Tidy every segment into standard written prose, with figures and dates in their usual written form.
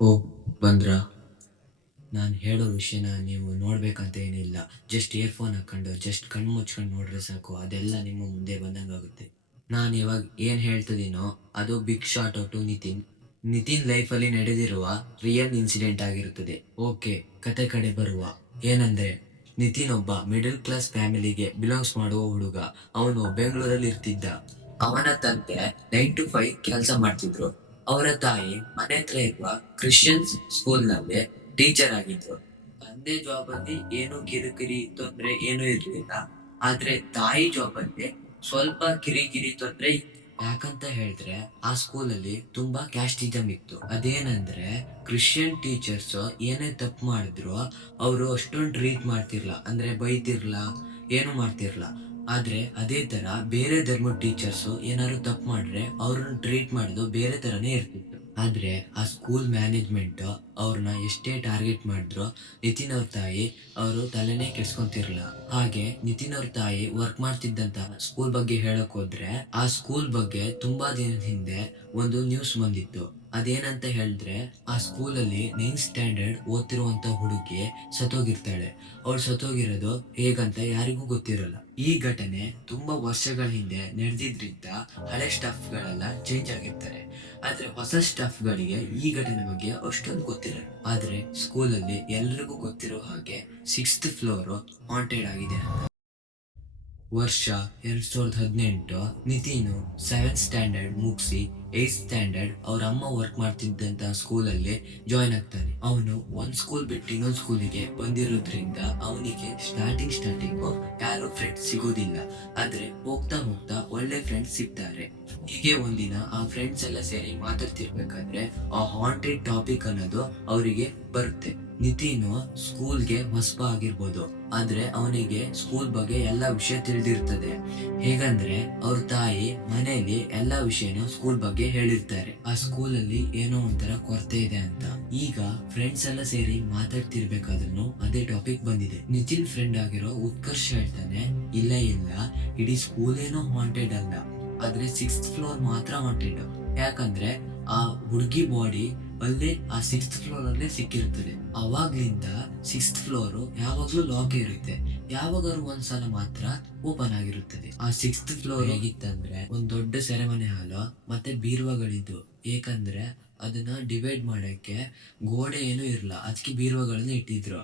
ಓ, ಬಂದ್ರಾ? ನಾನು ಹೇಳೋ ವಿಷಯನ ನೀವು ನೋಡ್ಬೇಕಂತ ಏನಿಲ್ಲ. ಜಸ್ಟ್ ಇಯರ್ಫೋನ್ ಹಾಕೊಂಡು ಜಸ್ಟ್ ಕಣ್ಣು ಮುಚ್ಕೊಂಡು ನೋಡ್ರೆ ಸಾಕು, ಅದೆಲ್ಲ ನಿಮ್ಮ ಮುಂದೆ ಬಂದಂಗಾಗುತ್ತೆ. ನಾನು ಇವಾಗ ಏನು ಹೇಳ್ತಿದ್ದೀನೋ ಅದು ಬಿಗ್ ಶಾಟ್ ಔಟು ನಿತಿನ್ ಲೈಫಲ್ಲಿ ನಡೆದಿರುವ ರಿಯಲ್ ಇನ್ಸಿಡೆಂಟ್ ಆಗಿರುತ್ತದೆ. ಓಕೆ, ಕತೆ ಕಡೆ ಬರುವ. ಏನಂದ್ರೆ, ನಿತಿನ್ ಒಬ್ಬ ಮಿಡಲ್ ಕ್ಲಾಸ್ ಫ್ಯಾಮಿಲಿಗೆ ಬಿಲಾಂಗ್ಸ್ ಮಾಡುವ ಹುಡುಗ. ಅವನು ಬೆಂಗಳೂರಲ್ಲಿ ಇರ್ತಿದ್ದ. ಅವನ ತಂದೆ 9 to 5 ಕೆಲಸ ಮಾಡ್ತಿದ್ರು. ಅವರ ತಾಯಿ ಮನೆ ಹತ್ರ ಇರುವ ಕ್ರಿಶ್ಚಿಯನ್ಸ್ ಸ್ಕೂಲ್ನಲ್ಲಿ ಟೀಚರ್ ಆಗಿದ್ರು. ತಂದೆ ಜಾಬ್ ಅಲ್ಲಿ ಏನು ಕಿರಿಕಿರಿ ತೊಂದ್ರೆ ಏನು ಇರ್ಲಿಲ್ಲ. ಆದ್ರೆ ತಾಯಿ ಜಾಬ್ ಅಲ್ಲಿ ಸ್ವಲ್ಪ ಕಿರಿಕಿರಿ ತೊಂದ್ರೆ ಇತ್ತು. ಯಾಕಂತ ಹೇಳಿದ್ರೆ ಆ ಸ್ಕೂಲಲ್ಲಿ ತುಂಬಾ ಕ್ಯಾಸ್ಟಿಸಮ್ ಇತ್ತು. ಅದೇನಂದ್ರೆ, ಕ್ರಿಶ್ಚಿಯನ್ ಟೀಚರ್ಸ್ ಏನೇ ತಪ್ಪು ಮಾಡಿದ್ರು ಅವರು ಅಷ್ಟೊಂದು ಟ್ರೀಟ್ ಮಾಡ್ತಿರ್ಲ, ಅಂದ್ರೆ ಬೈತಿರ್ಲ, ಏನು ಮಾಡ್ತಿರ್ಲ. ಆದ್ರೆ ಅದೇ ತರ ಬೇರೆ ಧರ್ಮದ ಟೀಚರ್ಸ್ ಏನಾದ್ರು ತಪ್ಪು ಮಾಡ್ರೆ ಅವ್ರನ್ನ ಟ್ರೀಟ್ ಮಾಡೋದು ಬೇರೆ ತರನೇ ಇರ್ತಿತ್ತು. ಆದ್ರೆ ಆ ಸ್ಕೂಲ್ ಮ್ಯಾನೇಜ್ಮೆಂಟ್ ಅವ್ರನ್ನ ಎಷ್ಟೇ ಟಾರ್ಗೆಟ್ ಮಾಡಿದ್ರು ನಿತಿನ್ ಅವ್ರ ತಾಯಿ ಅವರು ತಲೆನೇ ಕೆಡ್ಸ್ಕೊಂತಿರ್ಲಿಲ್ಲ. ಹಾಗೆ ನಿತಿನ್ ಅವ್ರ ತಾಯಿ ವರ್ಕ್ ಮಾಡ್ತಿದ್ದಂತ ಸ್ಕೂಲ್ ಬಗ್ಗೆ ಹೇಳಕ್ ಹೋದ್ರೆ, ಆ ಸ್ಕೂಲ್ ಬಗ್ಗೆ ತುಂಬಾ ದಿನದ ಹಿಂದೆ ಒಂದು ನ್ಯೂಸ್ ಬಂದಿತ್ತು. ಅದೇನಂತ ಹೇಳಿದ್ರೆ, ಆ ಸ್ಕೂಲಲ್ಲಿ 9th ಸ್ಟ್ಯಾಂಡರ್ಡ್ ಓದ್ತಿರುವಂತ ಹುಡುಗಿ ಸತ್ತೋಗಿರ್ತಾಳೆ. ಅವಳು ಸತ್ತೋಗಿರೋದು ಹೇಗಂತ ಯಾರಿಗೂ ಗೊತ್ತಿರಲ್ಲ. ಈ ಘಟನೆ ತುಂಬಾ ವರ್ಷಗಳ ಹಿಂದೆ ನಡೆದಿದ್ರಿಂದ ಹಳೆ ಸ್ಟಾಫ್ಗಳೆಲ್ಲ ಚೇಂಜ್ ಆಗಿರ್ತಾರೆ. ಆದ್ರೆ ಹೊಸ ಸ್ಟಾಫ್ಗಳಿಗೆ ಈ ಘಟನೆ ಬಗ್ಗೆ ಅಷ್ಟೊಂದು ಗೊತ್ತಿರಲ್ಲ. ಆದ್ರೆ ಸ್ಕೂಲಲ್ಲಿ ಎಲ್ರಿಗೂ ಗೊತ್ತಿರೋ ಹಾಗೆ 6th ಫ್ಲೋರ್ ಹಾಂಟೆಡ್ ಆಗಿದೆ ಅಂತ. ವರ್ಷ 2018. ನಿತಿನ್ 7th ಸ್ಟ್ಯಾಂಡರ್ಡ್ ಮುಗಿಸಿ 8th ಸ್ಟ್ಯಾಂಡರ್ಡ್ ಅವ್ರ ಅಮ್ಮ ವರ್ಕ್ ಮಾಡ್ತಿದ್ದಂತ ಸ್ಕೂಲಲ್ಲಿ ಜಾಯ್ನ್ ಆಗ್ತಾನೆ. ಅವನು ಒಂದ್ ಸ್ಕೂಲ್ ಬಿಟ್ಟು ಇನ್ನೊಂದ್ ಸ್ಕೂಲಿಗೆ ಬಂದಿರೋದ್ರಿಂದ ಅವನಿಗೆ ಸ್ಟಾರ್ಟಿಂಗ್ ಯಾರು ಫ್ರೆಂಡ್ಸ್ ಸಿಗೋದಿಲ್ಲ. ಆದ್ರೆ ಹೋಗ್ತಾ ಹೋಗ್ತಾ ಒಳ್ಳೆ ಫ್ರೆಂಡ್ಸ್ ಸಿಗ್ತಾರೆ. ಹೀಗೆ ಒಂದಿನ ಆ ಫ್ರೆಂಡ್ಸ್ ಎಲ್ಲ ಸೇರಿ ಮಾತಾಡ್ತಿರ್ಬೇಕಾದ್ರೆ ಆ ಹಾಂಟೆಡ್ ಟಾಪಿಕ್ ಅನ್ನೋದು ಅವರಿಗೆ ಬರುತ್ತೆ. ನಿತಿನ್ ಸ್ಕೂಲ್ಗೆ ಹೊಸಬ ಆಗಿರ್ಬೋದು, ಆದ್ರೆ ಅವನಿಗೆ ಸ್ಕೂಲ್ ಬಗ್ಗೆ ಎಲ್ಲಾ ವಿಷಯ ತಿಳಿದಿರ್ತದೆ. ಹೇಗಂದ್ರೆ, ಅವ್ರ ತಾಯಿ ಮನೆಯಲ್ಲಿ ಎಲ್ಲಾ ವಿಷಯನೂ ಸ್ಕೂಲ್ ಬಗ್ಗೆ ಹೇಳಿರ್ತಾರೆ. ಆ ಸ್ಕೂಲಲ್ಲಿ ಏನೋ ಒಂಥರ ಕೊರತೆ ಇದೆ ಅಂತ. ಈಗ ಫ್ರೆಂಡ್ಸ್ ಎಲ್ಲ ಸೇರಿ ಮಾತಾಡ್ತಿರ್ಬೇಕಾದ್ರೂ ಅದೇ ಟಾಪಿಕ್ ಬಂದಿದೆ. ನಿತಿನ್ ಫ್ರೆಂಡ್ ಆಗಿರೋ ಉತ್ಕರ್ಷ್ ಹೇಳ್ತಾನೆ, ಇಲ್ಲ ಇಲ್ಲ, ಇಡೀ ಸ್ಕೂಲ್ ಏನೋ ಹಾಂಟೆಡ್ ಅಲ್ಲ, ಆದ್ರೆ 6th ಫ್ಲೋರ್ ಮಾತ್ರ ಹಾಂಟೆಡ್. ಯಾಕಂದ್ರೆ ಆ ಹುಡುಗಿ ಬಾಡಿ ಅಲ್ಲೇ ಆ 6th ಫ್ಲೋರ್ ಅಲ್ಲೇ ಸಿಕ್ಕಿರ್ತದೆ. ಅವಾಗ್ಲಿಂದ 6th ಫ್ಲೋರ್ ಯಾವಾಗ್ಲೂ ಲಾಕ್ ಇರುತ್ತೆ, ಯಾವಾಗಾದ್ರು ಒಂದ್ಸಲ ಮಾತ್ರ ಓಪನ್ ಆಗಿರುತ್ತದೆ. ಆ 6th ಫ್ಲೋರ್ ಹೇಗಿತ್ತಂದ್ರೆ, ಒಂದ್ ದೊಡ್ಡ ಸೆರೆಮನೆ ಹಾಲು ಮತ್ತೆ ಬೀರುವಗಳಿದ್ದು. ಏಕಂದ್ರೆ ಅದನ್ನ ಡಿವೈಡ್ ಮಾಡಕ್ಕೆ ಗೋಡೆ ಏನು ಇರಲ್ಲ, ಅದಕ್ಕೆ ಬೀರುವಗಳನ್ನ ಇಟ್ಟಿದ್ರು.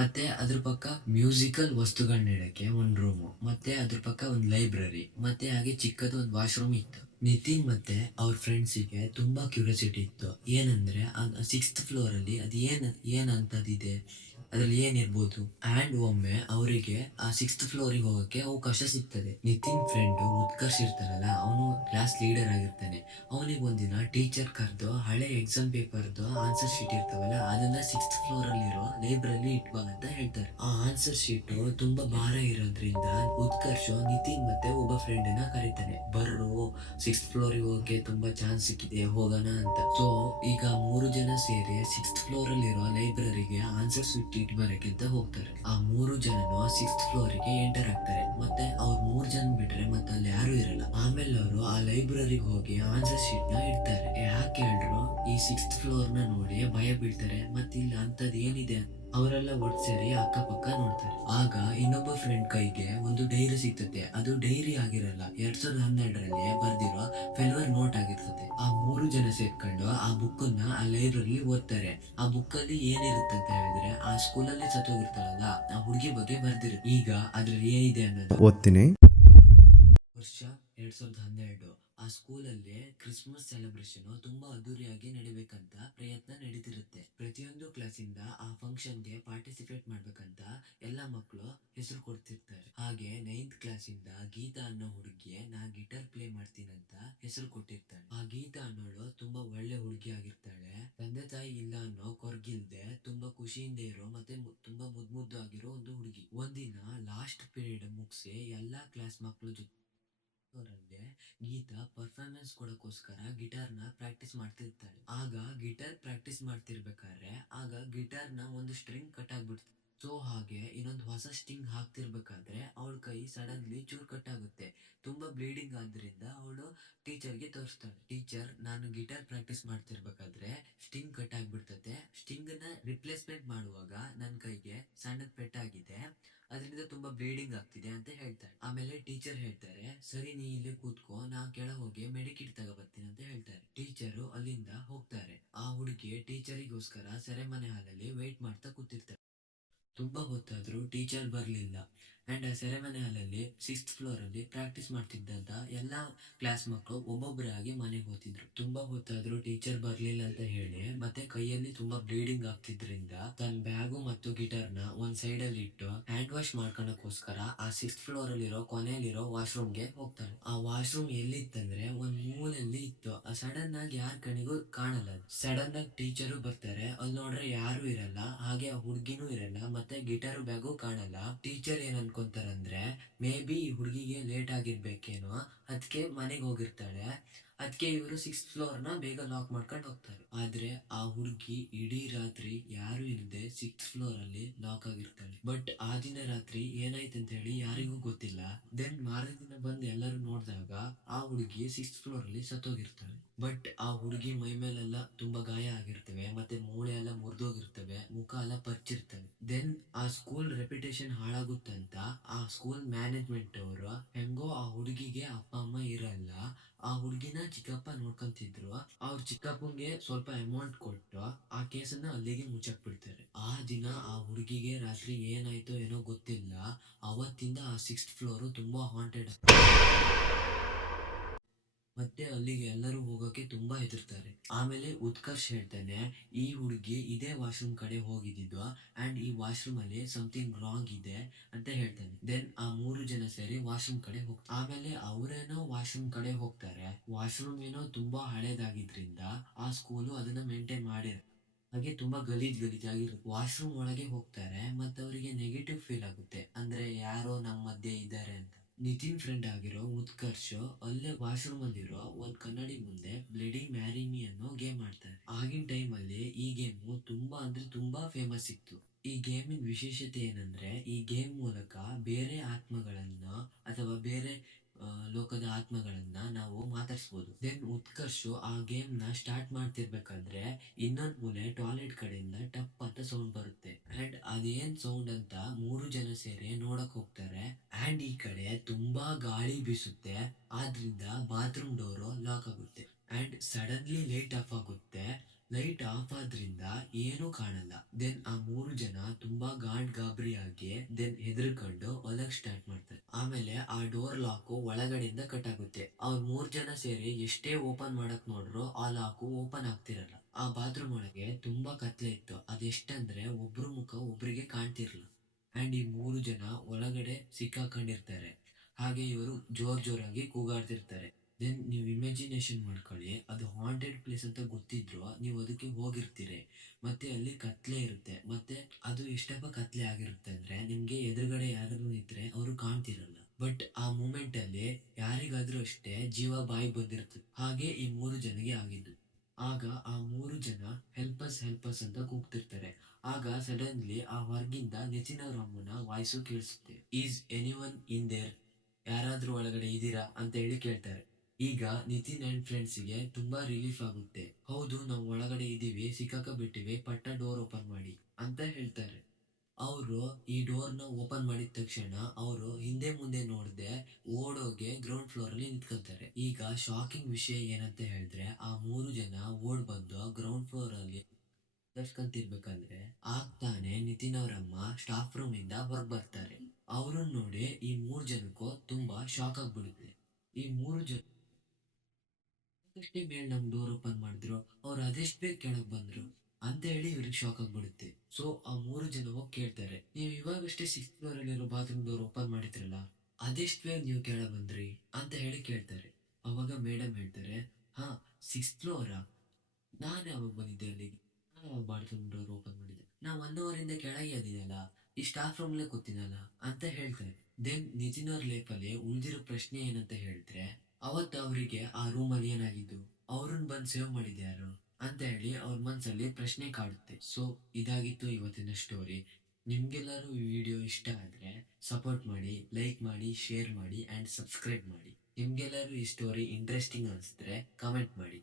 ಮತ್ತೆ ಅದ್ರ ಪಕ್ಕ ಮ್ಯೂಸಿಕಲ್ ವಸ್ತುಗಳನ್ನ ಇಡಕ್ಕೆ ಒಂದ್ ರೂಮು, ಮತ್ತೆ ಅದ್ರ ಪಕ್ಕ ಒಂದ್ ಲೈಬ್ರರಿ, ಮತ್ತೆ ಹಾಗೆ ಚಿಕ್ಕದು ಒಂದ್ ವಾಶ್ರೂಮ್ ಇತ್ತು. ನಿತಿನ್ ಮತ್ತೆ ಅವ್ರ ಫ್ರೆಂಡ್ಸಿಗೆ ತುಂಬಾ ಕ್ಯೂರಿಯಾಸಿಟಿ ಇತ್ತು. ಏನಂದ್ರೆ, ಆ 6th ಫ್ಲೋರ್ ಅಲ್ಲಿ ಅದು ಏನಂತದಿದೆ, ಅದ್ರಲ್ಲಿ ಏನಿರ್ಬೋದು. ಆ್ಯಂಡ್ ಒಮ್ಮೆ ಅವರಿಗೆ ಆ 6th ಫ್ಲೋರಿಗೆ ಹೋಗಕ್ಕೆ ಅವಕಾಶ ಸಿಗ್ತದೆ. ನಿತಿನ್ ಫ್ರೆಂಡ್ ಉತ್ಕರ್ಷ್ ಇರ್ತಾನಲ್ಲ, ಅವನು ಕ್ಲಾಸ್ ಲೀಡರ್ ಆಗಿರ್ತಾನೆ. ಅವನಿಗೆ ಒಂದಿನ ಟೀಚರ್ ಕರೆದು ಹಳೆ ಎಕ್ಸಾಮ್ ಪೇಪರ್ದು ಆನ್ಸರ್ ಶೀಟ್ ಇರ್ತಾವಲ್ಲ, ಅದನ್ನ 6th ಫ್ಲೋರ್ ಅಲ್ಲಿರೋ ಲೈಬ್ರರಿ ಇಟ್ಬಾ ಅಂತ ಹೇಳ್ತಾರೆ. ಆ ಆನ್ಸರ್ ಶೀಟ್ ತುಂಬಾ ಭಾರ ಇರೋದ್ರಿಂದ ಉತ್ಕರ್ಷ್ ನಿತಿನ್ ಮತ್ತೆ ಒಬ್ಬ ಫ್ರೆಂಡ್ ನ ಕರೀತಾನೆ. ಬರ್ರು, 6th ಫ್ಲೋರಿಗೆ ಹೋಗಕ್ಕೆ ತುಂಬಾ ಚಾನ್ಸ್ ಸಿಕ್ಕಿದೆ, ಹೋಗೋಣ ಅಂತ. ಸೊ ಈಗ 3 ಜನ ಸೇರಿ 6th ಫ್ಲೋರ್ ಅಲ್ಲಿರೋ ಲೈಬ್ರರಿಗೆ ಆನ್ಸರ್ ಶೀಟ್ ಇಟ್ ಬರಕ್ಕೆ ಅಂತ ಹೋಗ್ತಾರೆ. ಆ 3 ಜನನು 6th ಫ್ಲೋರಿಗೆ ಎಂಟರ್ ಆಗ್ತಾರೆ. ಮತ್ತೆ ಅವ್ರ 3 ಜನ ಬಿಟ್ರೆ ಮತ್ತೆ ಅಲ್ಲಿ ಯಾರು ಇರಲ್ಲ. ಆಮೇಲೆ ಅವರು ಆ ಲೈಬ್ರರಿಗೆ ಹೋಗಿ ಆನ್ಸರ್ ಶೀಟ್ ನ ಇಡ್ತಾರೆ. ಯಾಕೆ ಹೇಳ್ರು, ಈ 6th ಫ್ಲೋರ್ ನ ನೋಡಿ ಭಯ ಬೀಳ್ತಾರೆ, ಮತ್ತೆ ಇಲ್ಲಿ ಅಂತದ್ ಏನಿದೆ ಅವರೆಲ್ಲ ಒಟ್ಟು ಸೇರಿ ಅಕ್ಕಪಕ್ಕ ನೋಡ್ತಾರೆ. ಆಗ ಇನ್ನೊಬ್ಬ ಫ್ರೆಂಡ್ ಕೈಗೆ ಒಂದು ಡೈರಿ ಸಿಗ್ತದೆ. ಅದು ಡೈರಿ ಆಗಿರಲ್ಲ, 2012ರಲ್ಲಿ ಬರ್ದಿರೋ ಫೆಲ್ವರ್ ನೋಟ್ ಆಗಿರ್ತದೆ. ಆ 3 ಜನ ಸೇರ್ಕೊಂಡು ಆ ಬುಕ್ಕನ್ನ ಆ ಲೈಬ್ರರಿ ಓದ್ತಾರೆ. ಆ ಬುಕ್ಕಲ್ಲಿ ಏನಿರುತ್ತೆ ಅಂತ ಹೇಳಿದ್ರೆ, ಆ ಸ್ಕೂಲಲ್ಲಿ ಸತ್ತೋಗಿರ್ತಾರಲ್ಲ ಆ ಹುಡುಗಿ ಬಗ್ಗೆ ಬರ್ದಿರುತ್ತೆ. ಈಗ ಅದ್ರಲ್ಲಿ ಏನಿದೆ ಅನ್ನೋದು ಓದ್ತೀನಿ. ವರ್ಷ 2012. ಆ ಸ್ಕೂಲಲ್ಲಿ ಕ್ರಿಸ್ಮಸ್ ಸೆಲೆಬ್ರೇಷನ್ ತುಂಬಾ ಅದ್ದೂರಿಯಾಗಿ ನಡಿಬೇಕಂತ ಪ್ರಯತ್ನ ನಡೀತಿರುತ್ತೆ. ಪ್ರತಿಯೊಂದು ಕ್ಲಾಸಿಂದ ಆ ಫಂಕ್ಷನ್ಗೆ ಪಾರ್ಟಿಸಿಪೇಟ್ ಮಾಡ್ಬೇಕಂತ ಎಲ್ಲ ಮಕ್ಕಳು ಹೆಸರು ಕೊಡ್ತಿರ್ತಾರೆ. ಹಾಗೆ 9th ಕ್ಲಾಸಿಂದ ಗೀತಾ ಅನ್ನೋ ಹುಡುಗಿಗೆ ನಾ ಗಿಟಾರ್ ಪ್ಲೇ ಮಾಡ್ತೀನಂತ ಹೆಸರು ಕೊಟ್ಟಿರ್ತಾಳೆ. ಆ ಗೀತಾ ಅನ್ನೋಳು ತುಂಬಾ ಒಳ್ಳೆ ಹುಡುಗಿ ಆಗಿರ್ತಾಳೆ. ತಂದೆ ತಾಯಿ ಇಲ್ಲ ಅನ್ನೋ ಕೊರ್ಗಿಲ್ದೆ ತುಂಬಾ ಖುಷಿಯಿಂದ ಇರೋ ಮತ್ತೆ ತುಂಬಾ ಮುದ್ದು ಆಗಿರೋ ಒಂದು ಹುಡುಗಿ. ಒಂದಿನ ಲಾಸ್ಟ್ ಪೀರಿಯಡ್ ಮುಗಿಸಿ ಎಲ್ಲಾ ಕ್ಲಾಸ್ ಮಕ್ಕಳ ಜೊತೆ ಅವರಲ್ಲಿ ಗೀತಾ ಪರ್ಫಾರ್ಮೆನ್ಸ್ ಕೊಡೋಕ್ಕೋಸ್ಕರ ಗಿಟಾರ್ನ ಪ್ರಾಕ್ಟೀಸ್ ಮಾಡ್ತಿರ್ತಾಳೆ. ಆಗ ಗಿಟಾರ್ ಪ್ರಾಕ್ಟೀಸ್ ಮಾಡ್ತಿರ್ಬೇಕಾದ್ರೆ ಆಗ ಗಿಟಾರ್ನ ಒಂದು ಸ್ಟ್ರಿಂಗ್ ಕಟ್ ಆಗ್ಬಿಡ್ತು. ಸೊ ಹಾಗೆ ಇನ್ನೊಂದು ಹೊಸ ಸ್ಟ್ರಿಂಗ್ ಹಾಕ್ತಿರ್ಬೇಕಾದ್ರೆ ಅವಳ ಕೈ ಸಡನ್ಲಿ ಚೂರ್ ಕಟ್ ಆಗುತ್ತೆ. ತುಂಬಾ ಬ್ಲೀಡಿಂಗ್ ಆದ್ರಿಂದ ಅವಳು ಟೀಚರ್ಗೆ ತೋರಿಸ್ತಾಳೆ. ಟೀಚರ್, ನಾನು ಗಿಟಾರ್ ಪ್ರಾಕ್ಟೀಸ್ ಮಾಡ್ತಿರ್ಬೇಕಾದ್ರೆ ಸ್ಟ್ರಿಂಗ್ ಕಟ್ ಆಗ್ಬಿಡ್ತದೆ, ತುಂಬಾ ಬ್ಲೀಡಿಂಗ್ ಆಗ್ತಿದೆ ಅಂತ ಹೇಳ್ತಾರೆ. ಆಮೇಲೆ ಟೀಚರ್ ಹೇಳ್ತಾರೆ, ಸರಿ ನೀ ಇಲ್ಲಿ ಕೂತ್ಕೋ, ನಾ ಕೆಳ ಹೋಗಿ ಮೆಡಿಕಿಟ್ ತಗೋಬರ್ತೀನಿ ಅಂತ ಹೇಳ್ತಾರೆ. ಟೀಚರು ಅಲ್ಲಿಂದ ಹೋಗ್ತಾರೆ. ಆ ಹುಡುಗಿ ಟೀಚರಿಗೋಸ್ಕರ ಸೆರೆಮನೆ ಹಾಲಲ್ಲಿ ವೇಟ್ ಮಾಡ್ತಾ ಕೂತಿರ್ತಾರೆ. ತುಂಬಾ ಹೊತ್ತಾದ್ರೂ ಟೀಚರ್ ಬರ್ಲಿಲ್ಲ. ಅಂಡ್ ಆ ಸೆರೆಮನೆ ಹಾಲಲ್ಲಿ 6th ಫ್ಲೋರ್ ಅಲ್ಲಿ ಪ್ರಾಕ್ಟೀಸ್ ಮಾಡ್ತಿದ್ದಂತ ಎಲ್ಲಾ ಕ್ಲಾಸ್ ಮಕ್ಕಳು ಒಬ್ಬೊಬ್ಬರಾಗಿ ಮನೆಗೆ ಹೋಗ್ತಿದ್ರು. ತುಂಬಾ ಹೊತ್ತಾದ್ರೂ ಟೀಚರ್ ಬರ್ಲಿಲ್ಲ ಅಂತ ಹೇಳಿ ಮತ್ತೆ ಕೈಯಲ್ಲಿ ತುಂಬಾ ಬ್ಲೀಡಿಂಗ್ ಆಗ್ತಿದ್ರಿಂದ ತನ್ನ ಬ್ಯಾಗು ಮತ್ತು ಗಿಟಾರ್ನ ಒಂದ್ ಸೈಡ್ ಅಲ್ಲಿ ಇಟ್ಟು ಹ್ಯಾಂಡ್ ವಾಶ್ ಮಾಡ್ಕೊಳಕ್ಕೋಸ್ಕರ ಆ 6th ಫ್ಲೋರ್ ಅಲ್ಲಿರೋ ಕೊನೆಯಲ್ಲಿರೋ ವಾಶ್ರೂಮ್ಗೆ ಹೋಗ್ತಾಳೆ. ಆ ವಾಶ್ರೂಮ್ ಎಲ್ಲಿತ್ತಂದ್ರೆ ಒಂದ್ ಮೂಲೆಯಲ್ಲಿ ಇತ್ತು. ಸಡನ್ ಆಗಿ ಯಾರ ಕಣಿಗೂ ಕಾಣಲ್ಲ. ಸಡನ್ ಆಗಿ ಟೀಚರು ಬರ್ತಾರೆ. ಅಲ್ಲಿ ನೋಡ್ರೆ ಯಾರು ಇರಲ್ಲ, ಹಾಗೆ ಆ ಹುಡ್ಗಿನೂ ಇರಲ್ಲ, ಮತ್ತೆ ಗಿಟಾರು ಬ್ಯಾಗು ಕಾಣಲ್ಲ. ಟೀಚರ್ ಏನ್ ಅನ್ಕೊಂತಾರಂದ್ರೆ ಮೇ ಬಿ ಈ ಹುಡುಗಿಗೆ ಲೇಟ್ ಆಗಿರ್ಬೇಕೇನೋ, ಅದಕ್ಕೆ ಮನೆಗೆ ಹೋಗಿರ್ತಾಳೆ. ಅದಕ್ಕೆ ಇವರು 6th ಫ್ಲೋರ್ ನ ಬೇಗ ಲಾಕ್ ಮಾಡ್ಕೊಂಡು ಹೋಗ್ತಾರೆ. ಆದ್ರೆ ಆ ಹುಡುಗಿ ಇಡೀ ರಾತ್ರಿ ಯಾರು ಇಲ್ಲದೆ 6th ಫ್ಲೋರ್ ಅಲ್ಲಿ ಲಾಕ್ ಆಗಿರ್ತಾಳೆ. ಬಟ್ ಆ ದಿನ ರಾತ್ರಿ ಏನಾಯ್ತು ಅಂತ ಹೇಳಿ ಯಾರಿಗೂ ಗೊತ್ತಿಲ್ಲ. ದೆನ್ ಮಾರನೇ ದಿನ ಬಂದು ಎಲ್ಲರೂ ನೋಡಿದಾಗ ಆ ಹುಡುಗಿ 6th ಫ್ಲೋರ್ ಅಲ್ಲಿ ಸತ್ತೋಗಿರ್ತಾಳೆ. ಬಟ್ ಆ ಹುಡುಗಿ ಮೈ ಮೇಲೆಲ್ಲ ತುಂಬಾ ಗಾಯ ಆಗಿರ್ತವೆ, ಮತ್ತೆ ಮೂಳೆ ಎಲ್ಲ ಮುರಿದೋಗಿರ್ತವೆ, ಮುಖ ಎಲ್ಲ ಪರ್ಚಿರ್ತವೆ. ದೆನ್ ಆ ಸ್ಕೂಲ್ ರೆಪ್ಯುಟೇಷನ್ ಹಾಳಾಗುತ್ತಂತ ಆ ಸ್ಕೂಲ್ ಮ್ಯಾನೇಜ್ಮೆಂಟ್ ಅವರು ಹೆಂಗೋ ಆ ಹುಡುಗಿಗೆ ಅಪ್ಪ ಅಮ್ಮ ಇರಲ್ಲ, ಆ ಹುಡುಗಿನ ಚಿಕ್ಕಪ್ಪ ನೋಡ್ಕೊಂತಿದ್ರು. ಅವ್ರ ಚಿಕ್ಕಪ್ಪಂಗೆ ಸ್ವಲ್ಪ ಅಮೌಂಟ್ ಕೊಟ್ಟು ಆ ಕೇಸನ್ನ ಅಲ್ಲಿಗೆ ಮುಚ್ಚಕ್ ಬಿಡ್ತಾರೆ. ಆ ದಿನ ಆ ಹುಡುಗಿಗೆ ರಾತ್ರಿ ಏನಾಯ್ತೋ ಏನೋ ಗೊತ್ತಿಲ್ಲ. ಅವತ್ತಿಂದ ಆ 6th ಫ್ಲೋರ್ ತುಂಬಾ ಹಾಂಟೆಡ್. ಮತ್ತೆ ಅಲ್ಲಿಗೆ ಎಲ್ಲರೂ ಹೋಗೋಕೆ ತುಂಬಾ ಹೆದರ್ತಾರೆ. ಆಮೇಲೆ ಉತ್ಕರ್ಷ್ ಹೇಳ್ತಾನೆ, ಈ ಹುಡುಗಿ ಇದೇ ವಾಶ್ರೂಮ್ ಕಡೆ ಹೋಗಿದ್ದು ಅಂಡ್ ಈ ವಾಶ್ರೂಮ್ ಅಲ್ಲಿ ಸಮಥಿಂಗ್ ರಾಂಗ್ ಇದೆ ಅಂತ ಹೇಳ್ತಾನೆ. ದೆನ್ ಆ 3 ಜನ ಸೇರಿ ವಾಶ್ರೂಮ್ ಕಡೆ ಹೋಗ್ತಾರೆ. ಆಮೇಲೆ ಅವರೇನೋ ವಾಶ್ರೂಮ್ ಕಡೆ ಹೋಗ್ತಾರೆ. ವಾಶ್ರೂಮ್ ಏನೋ ತುಂಬಾ ಹಳೇದಾಗಿದ್ರಿಂದ ಆ ಸ್ಕೂಲು ಅದನ್ನ ಮೇಂಟೈನ್ ಮಾಡಿರ, ಹಾಗೆ ತುಂಬಾ ಗಲೀಜಾಗಿರುತ್ತೆ. ವಾಶ್ರೂಮ್ ಒಳಗೆ ಹೋಗ್ತಾರೆ ಮತ್ತೆ ಅವರಿಗೆ ನೆಗೆಟಿವ್ ಫೀಲ್ ಆಗುತ್ತೆ, ಅಂದ್ರೆ ಯಾರೋ ನಮ್ಮ ಮಧ್ಯೆ ಇದ್ದಾರೆ ಅಂತ. ನಿತಿನ್ ಫ್ರೆಂಡ್ ಆಗಿರೋ ಉತ್ಕರ್ಷ್ ಅಲ್ಲೇ ವಾಶ್ರೂಮ್ ಅಲ್ಲಿರೋ ಒಂದ್ ಕನ್ನಡಿ ಮುಂದೆ ಬ್ಲಡಿ ಮ್ಯಾರಿ ಮೀ ಅನ್ನೋ ಗೇಮ್ ಆಡ್ತಾರೆ. ಆಗಿನ ಟೈಮ್ ಅಲ್ಲಿ ಈ ಗೇಮ್ ತುಂಬಾ ಅಂದ್ರೆ ತುಂಬಾ ಫೇಮಸ್ ಇತ್ತು. ಈ ಗೇಮಿನ ವಿಶೇಷತೆ ಏನಂದ್ರೆ ಈ ಗೇಮ್ ಮೂಲಕ ಬೇರೆ ಆತ್ಮಗಳನ್ನ ಅಥವಾ ಬೇರೆ ಲೋಕದ ಆತ್ಮಗಳನ್ನ ನಾವು ಮಾತಾಡ್ಸ್ಬೋದು. ದೆನ್ ಉತ್ಕರ್ಷು ಆ ಗೇಮ್ ನ ಸ್ಟಾರ್ಟ್ ಮಾಡ್ತಿರ್ಬೇಕಾದ್ರೆ ಇನ್ನೊಂದ್ ಮೂಲೆ ಟಾಯ್ಲೆಟ್ ಕಡೆಯಿಂದ ಟಪ್ ಅಂತ ಸೌಂಡ್ ಬರುತ್ತೆ. ಅಂಡ್ ಅದೇನ್ ಸೌಂಡ್ ಅಂತ 3 ಜನ ಸೇರಿ ನೋಡಕ್ ಹೋಗ್ತಾರೆ. ಅಂಡ್ ಈ ಕಡೆ ತುಂಬಾ ಗಾಳಿ ಬೀಸುತ್ತೆ, ಆದ್ರಿಂದ ಬಾತ್ರೂಮ್ ಡೋರ್ ಲಾಕ್ ಆಗುತ್ತೆ. ಅಂಡ್ ಸಡನ್ಲಿ ಲೈಟ್ ಆಫ್ ಆಗುತ್ತೆ. ಲೈಟ್ ಆಫ್ ಆದ್ರಿಂದ ಏನೂ ಕಾಣಲ್ಲ. ದೆನ್ ಆ 3 ಜನ ತುಂಬಾ ಗಾಬರಿ ಆಗಿ ದೆನ್ ಹೆದರ್ಕೊಂಡು ಒಳಗ್ ಸ್ಟಾರ್ಟ್ ಮಾಡ್ತಾರೆ. ಆಮೇಲೆ ಆ ಡೋರ್ ಲಾಕ್ ಒಳಗಡೆಯಿಂದ ಕಟ್ ಆಗುತ್ತೆ. ಅವ್ರ 3 ಜನ ಸೇರಿ ಎಷ್ಟೇ ಓಪನ್ ಮಾಡಕ್ ನೋಡ್ರು ಆ ಲಾಕು ಓಪನ್ ಆಗ್ತಿರಲ್ಲ. ಆ ಬಾತ್ರೂಮ್ ಒಳಗೆ ತುಂಬಾ ಕತ್ಲೆ ಇತ್ತು. ಅದೆಷ್ಟಂದ್ರೆ ಒಬ್ರು ಮುಖ ಒಬ್ರಿಗೆ ಕಾಣ್ತಿರ್ಲಿಲ್ಲ. ಅಂಡ್ ಈ 3 ಜನ ಒಳಗಡೆ ಸಿಕ್ಕಾಕೊಂಡಿರ್ತಾರೆ. ಹಾಗೆ ಇವರು ಜೋರಾಗಿ ಕೂಗಾಡ್ತಿರ್ತಾರೆ. ದೆನ್ ನೀವು ಇಮ್ಯಾಜಿನೇಷನ್ ಮಾಡ್ಕೊಳ್ಳಿ, ಅದು ಹಾಂಟೆಡ್ ಪ್ಲೇಸ್ ಅಂತ ಗೊತ್ತಿದ್ರು ನೀವು ಅದಕ್ಕೆ ಹೋಗಿರ್ತೀರಿ. ಮತ್ತೆ ಅಲ್ಲಿ ಕತ್ಲೆ ಇರುತ್ತೆ, ಮತ್ತೆ ಅದು ಎಷ್ಟಪ್ಪ ಕತ್ಲೆ ಆಗಿರುತ್ತೆ ಅಂದ್ರೆ ನಿಮ್ಗೆ ಎದುರುಗಡೆ ಯಾರಾದ್ರೂ ಇದ್ರೆ ಅವರು ಕಾಣ್ತಿರಲ್ಲ. ಬಟ್ ಆ ಮೂಮೆಂಟ್ ಅಲ್ಲಿ ಯಾರಿಗಾದ್ರೂ ಅಷ್ಟೇ ಜೀವ ಬಾಯಿ ಬಂದಿರ್ತದೆ. ಹಾಗೆ ಈ 3 ಜನಿಗೆ ಆಗಿದ್ದು. ಆಗ ಆ 3 ಜನ ಹೆಲ್ಪಸ್ ಅಂತ ಕೂಗ್ತಿರ್ತಾರೆ. ಆಗ ಸಡನ್ಲಿ ಆ ಹೊರಗಿಂದ ನಿತಿನ್ ಅವ್ರ ಅಮ್ಮನ ವಾಯ್ಸು ಕೇಳಿಸುತ್ತೆ. ಈಸ್ ಎನಿವನ್ ಇನ್ ದೇರ್, ಯಾರಾದ್ರೂ ಒಳಗಡೆ ಇದೀರಾ ಅಂತ ಹೇಳಿ ಕೇಳ್ತಾರೆ. ಈಗ ನಿತಿನ್ ಅಂಡ್ ಫ್ರೆಂಡ್ಸ್ಗೆ ತುಂಬಾ ರಿಲೀಫ್ ಆಗುತ್ತೆ. ಹೌದು, ನಾವು ಒಳಗಡೆ ಇದೀವಿ, ಬಿಟ್ಟಿವಿ, ಪಟ್ಟ ಡೋರ್ ಓಪನ್ ಮಾಡಿ ಅಂತ ಹೇಳ್ತಾರೆ. ಅವರು ಈ ಡೋರ್ ನ ಓಪನ್ ಮಾಡಿದ ತಕ್ಷಣ ಅವರು ಹಿಂದೆ ಮುಂದೆ ನೋಡದೆ ಓಡೋಗೆ ಗ್ರೌಂಡ್ ಫ್ಲೋರ್ ಅಲ್ಲಿ ನಿಂತ್ಕೊಳ್ತಾರೆ. ಈಗ ಶಾಕಿಂಗ್ ವಿಷಯ ಏನಂತ ಹೇಳಿದ್ರೆ ಆ 3 ಜನ ಓಡ್ ಬಂದು ಗ್ರೌಂಡ್ ಫ್ಲೋರ್ ಅಲ್ಲಿ ದರ್ಸ್ಕಂತಿರ್ಬೇಕಂದ್ರೆ ಆಗ್ತಾನೆ ನಿತಿನ್ ಅವರಮ್ಮ ಸ್ಟಾಫ್ ರೂಮ್ ಇಂದ ಹೊರಗ್ ಬರ್ತಾರೆ. ಅವ್ರನ್ನ ನೋಡಿ ಈ 3 ಜನಕ್ಕೂ ತುಂಬಾ ಶಾಕ್ ಆಗ್ಬಿಡುತ್ತೆ. ಈ 3 ಜನ ಅಷ್ಟೇ ಮೇಲ್ ನಮ್ ಡೋರ್ ಓಪನ್ ಮಾಡಿದ್ರು, ಅವ್ರು ಅದೆಷ್ಟ್ ಬೇಗ ಕೆಳಗ್ ಬಂದ್ರು ಅಂತ ಹೇಳಿ ಇವ್ರಿಗೆ ಶಾಕ್ ಆಗ್ಬಿಡುತ್ತೆ. ಸೊ ಆ 3 ಜನ ಹೋಗಿ ಕೇಳ್ತಾರೆ, ನೀವು ಇವಾಗಷ್ಟೇ 6th ಫ್ಲೋರ್ ಅಲ್ಲಿರೋ ಬಾತ್ರೂಮ್ ಡೋರ್ ಓಪನ್ ಮಾಡಿದ್ರಲ್ಲ, ಅದೆಷ್ಟ್ ಬೇಗ ನೀವು ಕೆಳಗ್ ಬಂದ್ರಿ ಅಂತ ಹೇಳಿ ಕೇಳ್ತಾರೆ. ಅವಾಗ ಮೇಡಮ್ ಹೇಳ್ತಾರೆ, ಹಾ 6th ಫ್ಲೋರಾ, ನಾನ್ ಯಾವಾಗ ಬಂದಿದ್ದೆ ಅಲ್ಲಿಗೆ, ನಾನು ಯಾವಾಗ ಬಾತ್ರೂಮ್ ಡೋರ್ ಓಪನ್ ಮಾಡಿದ್ದೆ, ನಾ 1 ಅವರ್ ಇಂದ ಕೆಳಗೆ ಅದೀನಲ್ಲ, ಈ ಸ್ಟಾಫ್ ರೂಮ್ಲೆ ಕೂತೀನಲ್ಲ ಅಂತ ಹೇಳ್ತಾರೆ. ದೆನ್ ನಿತಿನ್ ಅವ್ರ ಲೈಫ್ ಅಲ್ಲಿ ಉಳಿದಿರೋ ಪ್ರಶ್ನೆ ಏನಂತ ಹೇಳಿದ್ರೆ, ಅವತ್ತು ಅವರಿಗೆ ಆ ರೂಮ್ ಅಲ್ಲಿ ಏನಾಗಿದ್ದು, ಅವ್ರನ್ನ ಬಂದ್ ಸೇವ್ ಮಾಡಿದ್ದೆ ಯಾರು ಅಂತ ಹೇಳಿ ಅವ್ರ ಮನ್ಸಲ್ಲಿ ಪ್ರಶ್ನೆ ಕಾಡುತ್ತೆ. ಸೊ ಇದಾಗಿತ್ತು ಇವತ್ತಿನ ಸ್ಟೋರಿ. ನಿಮ್ಗೆಲ್ಲರೂ ಈ ವಿಡಿಯೋ ಇಷ್ಟ ಆದ್ರೆ ಸಪೋರ್ಟ್ ಮಾಡಿ, ಲೈಕ್ ಮಾಡಿ, ಶೇರ್ ಮಾಡಿ ಅಂಡ್ ಸಬ್ಸ್ಕ್ರೈಬ್ ಮಾಡಿ. ನಿಮ್ಗೆಲ್ಲರೂ ಈ ಸ್ಟೋರಿ ಇಂಟ್ರೆಸ್ಟಿಂಗ್ ಅನಿಸಿದ್ರೆ ಕಮೆಂಟ್ ಮಾಡಿ.